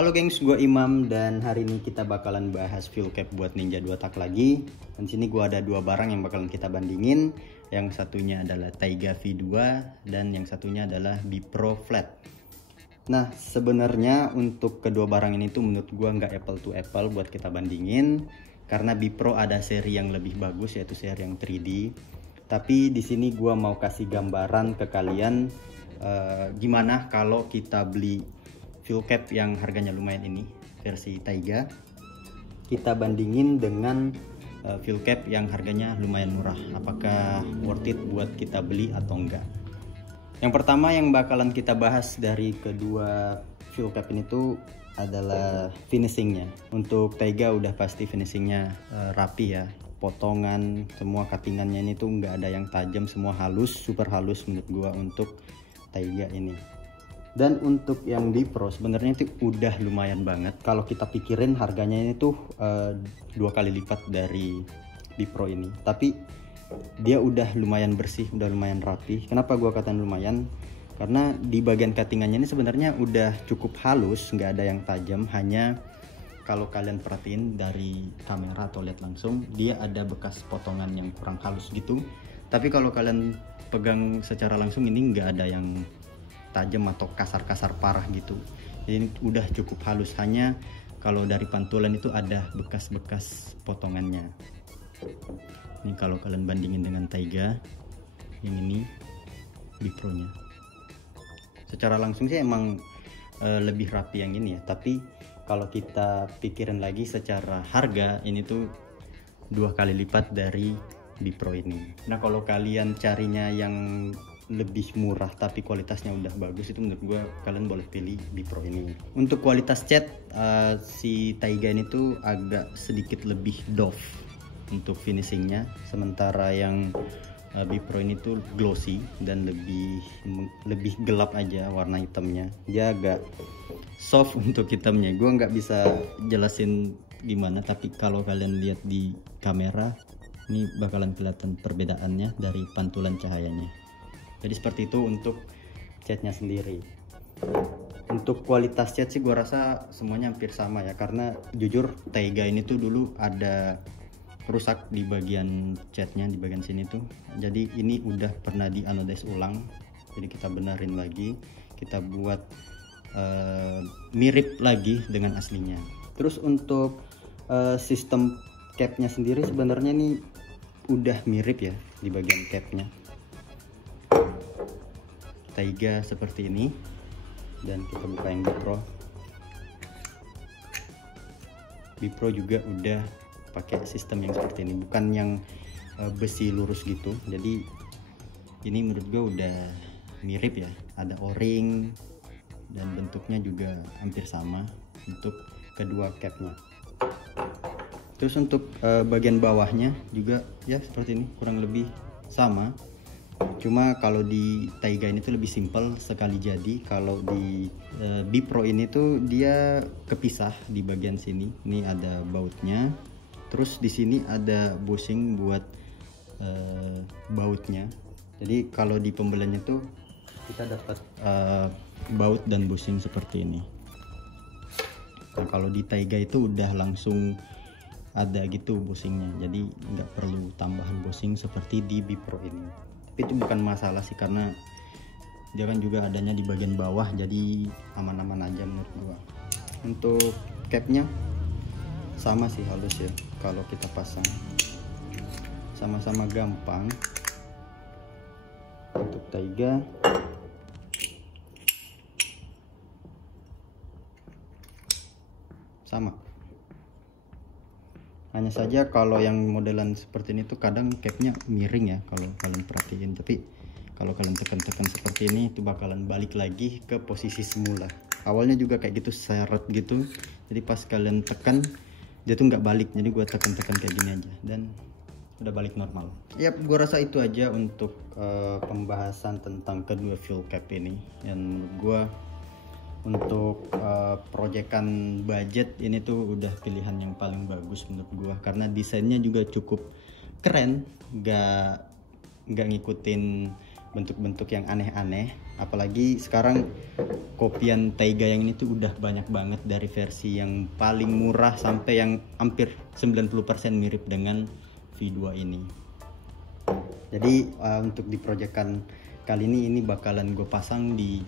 Halo gengs, gue Imam dan hari ini kita bakalan bahas fuel cap buat Ninja 2 tak lagi. Dan sini gue ada dua barang yang bakalan kita bandingin. Yang satunya adalah Taiga V2 dan yang satunya adalah Bipro Flat. Nah, sebenarnya untuk kedua barang ini tuh menurut gue nggak apple to apple buat kita bandingin, karena Bipro ada seri yang lebih bagus yaitu seri yang 3D. Tapi di sini gue mau kasih gambaran ke kalian gimana kalau kita beli fuel cap yang harganya lumayan ini versi Taiga, kita bandingin dengan fuel cap yang harganya lumayan murah, apakah worth it buat kita beli atau enggak. Yang pertama yang bakalan kita bahas dari kedua fuel cap ini tuh adalah finishingnya. Untuk Taiga udah pasti finishingnya rapi ya, potongan semua cuttingannya ini tuh nggak ada yang tajam, semua halus, super halus menurut gua untuk Taiga ini. Dan untuk yang Bipro sebenarnya itu udah lumayan banget. Kalau kita pikirin harganya ini tuh 2 kali lipat dari Bipro ini, tapi dia udah lumayan bersih, udah lumayan rapi. Kenapa gua katakan lumayan? Karena di bagian cuttingannya ini sebenarnya udah cukup halus, nggak ada yang tajam. Hanya kalau kalian perhatiin dari kamera atau lihat langsung, dia ada bekas potongan yang kurang halus gitu. Tapi kalau kalian pegang secara langsung ini nggak ada yang tajam atau kasar-kasar parah gitu. Jadi udah cukup halus, hanya kalau dari pantulan itu ada bekas-bekas potongannya. Ini kalau kalian bandingin dengan Taiga, yang ini Bipro-nya. Secara langsung sih emang lebih rapi yang ini ya, tapi kalau kita pikirin lagi secara harga, ini tuh 2 kali lipat dari Bipro ini. Nah, kalau kalian carinya yang lebih murah tapi kualitasnya udah bagus, itu menurut gue kalian boleh pilih Bipro ini. Untuk kualitas cat, si Taiga ini tuh agak sedikit lebih doff untuk finishingnya, sementara yang Bipro ini tuh glossy dan lebih gelap aja warna hitamnya. Dia agak soft untuk hitamnya. Gue nggak bisa jelasin gimana, tapi kalau kalian lihat di kamera ini bakalan kelihatan perbedaannya dari pantulan cahayanya. Jadi seperti itu untuk catnya sendiri. Untuk kualitas cat sih gue rasa semuanya hampir sama ya, karena jujur Taiga ini tuh dulu ada rusak di bagian catnya, di bagian sini tuh. Jadi ini udah pernah di anodize ulang, jadi kita benerin lagi, kita buat mirip lagi dengan aslinya. Terus untuk sistem capnya sendiri sebenarnya ini udah mirip ya di bagian capnya. Taiga seperti ini, dan kita buka yang Bipro. Bipro juga udah pakai sistem yang seperti ini, bukan yang besi lurus gitu. Jadi ini menurut gue udah mirip ya, ada o-ring dan bentuknya juga hampir sama untuk kedua capnya. Terus untuk bagian bawahnya juga ya seperti ini, kurang lebih sama. Cuma kalau di Taiga ini tuh lebih simpel sekali jadi. Kalau di Bipro ini tuh dia kepisah di bagian sini. Ini ada bautnya. Terus di sini ada bushing buat bautnya. Jadi kalau di pembeliannya tuh kita dapat baut dan bushing seperti ini. Nah, kalau di Taiga itu udah langsung ada gitu bushingnya. Jadi nggak perlu tambahan bushing seperti di Bipro ini. Tapi itu bukan masalah sih, karena dia kan juga adanya di bagian bawah, jadi aman-aman aja menurut gua. Untuk capnya sama sih, halus ya. Kalau kita pasang sama-sama gampang. Untuk Taiga sama. Hanya saja kalau yang modelan seperti ini tuh kadang capnya miring ya kalau kalian perhatiin. Tapi kalau kalian tekan-tekan seperti ini itu bakalan balik lagi ke posisi semula. Awalnya juga kayak gitu, seret gitu. Jadi pas kalian tekan dia tuh nggak balik. Jadi gua tekan-tekan kayak gini aja dan udah balik normal. Yap, gua rasa itu aja untuk pembahasan tentang kedua fuel cap ini. Dan gua untuk proyekan budget ini tuh udah pilihan yang paling bagus menurut gua, karena desainnya juga cukup keren, nggak ngikutin bentuk-bentuk yang aneh-aneh. Apalagi sekarang kopian Taiga yang ini tuh udah banyak banget, dari versi yang paling murah sampai yang hampir 90% mirip dengan V2 ini. Jadi untuk di proyekan kali ini bakalan gue pasang di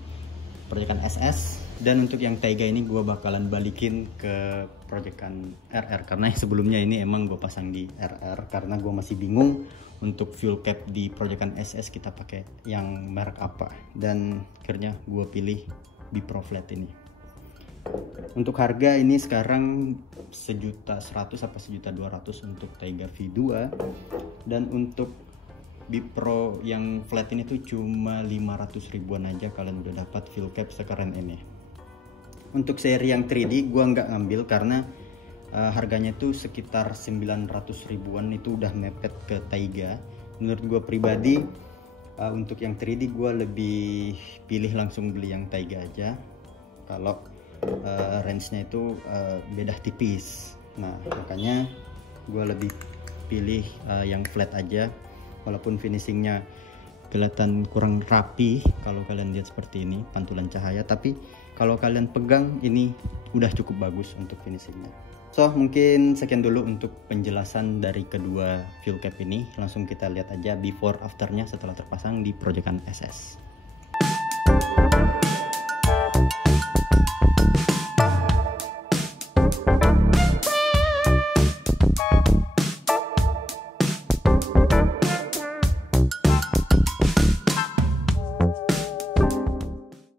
proyekan SS, dan untuk yang Taiga ini gue bakalan balikin ke proyekan RR, karena yang sebelumnya ini emang gue pasang di RR karena gue masih bingung untuk fuel cap di proyekan SS kita pakai yang merek apa, dan akhirnya gue pilih Bipro Flat ini. Untuk harga ini sekarang 1.100.000 apa 1.200.000 untuk Taiga V2, dan untuk Bipro yang flat ini tuh cuma 500 ribuan aja kalian udah dapat fuel cap sekeren ini. Untuk seri yang 3D gua nggak ngambil karena harganya tuh sekitar 900 ribuan, itu udah mepet ke Taiga. Menurut gua pribadi untuk yang 3D gua lebih pilih langsung beli yang Taiga aja, kalau range-nya itu beda tipis. Nah makanya gua lebih pilih yang flat aja, walaupun finishingnya kelihatan kurang rapi kalau kalian lihat seperti ini pantulan cahaya, tapi kalau kalian pegang ini udah cukup bagus untuk finishingnya. So mungkin sekian dulu untuk penjelasan dari kedua fuel cap ini. Langsung kita lihat aja before afternya setelah terpasang di proyekan SS.